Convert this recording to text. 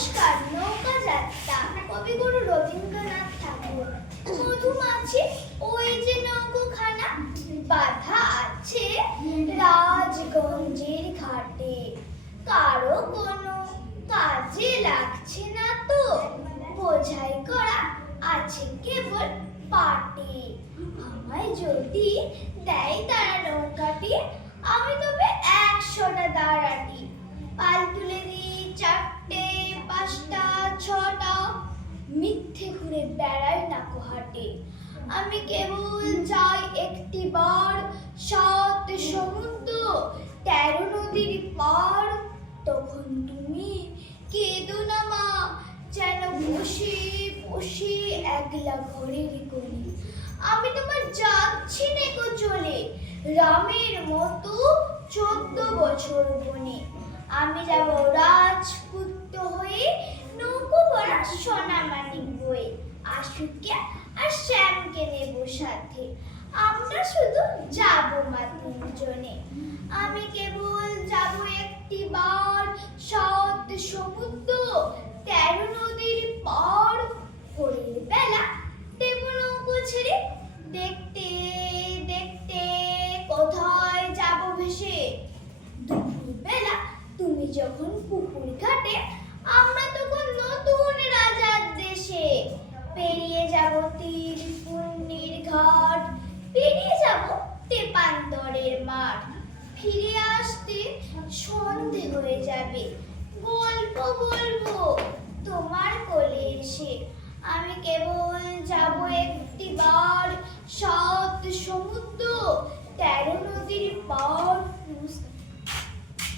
নমস্কার। নৌকা যাত্রা কবিগুরু রবীন্দ্রনাথ ঠাকুর। মধুমাছি ওই যে নৌকোখানা বাঁধা আছে রাজগঞ্জের ঘাটে। কারো কোনো কাজে লাগছে না তো, বোঝাই করা আছে কেবল পাটে। আমায় যদি দেয় তারা নৌকাটি, আমি তবে 100টা দাঁড়াটি। পাল তুলে দিই 4টে 5টা 6টা, মিথ্যে ঘুরে বেড়াই না কোহাটে। আমি কেবল চাই একটি বার 7 সমুদ্র 13 নদীর পার। তখন তুমি কেঁদো না মা, যেন বসে বসে একলা ঘরের কোণে। আমি তোমার যাচ্ছি নেকো চলে, রামের মতো 14 বছর বনে। আমি যাব রাজপুত্র হয়ে, নৌকো ভরা সোনামানিক বয়ে। আশুকে আর শ্যামকে নেব সাথে, আমরা শুধু যাব মা 3 জনে। আমি কেবল যাব একটি বার 7 সমুদ্র 13 নদীর পার। ভোরের বেলা দেব নৌকো ছেড়ে, দেখতে দেখতে কোথায় যাব ভেসে। দুপুরবেলা তুমি যখন পুকুর ঘাটে, আমরা তখন নতুন রাজার দেশে। পেরিয়ে যাব তীর পুণ্যের ঘাট, পেরিয়ে যাব তেপান্তরের মাঠ। ফিরে আসতে সন্ধে হয়ে যাবে, গল্প বলবো তোমার কোলে এসে। আমি কেবল যাব একটি বার 7 সমুদ্র 13 নদীর পার।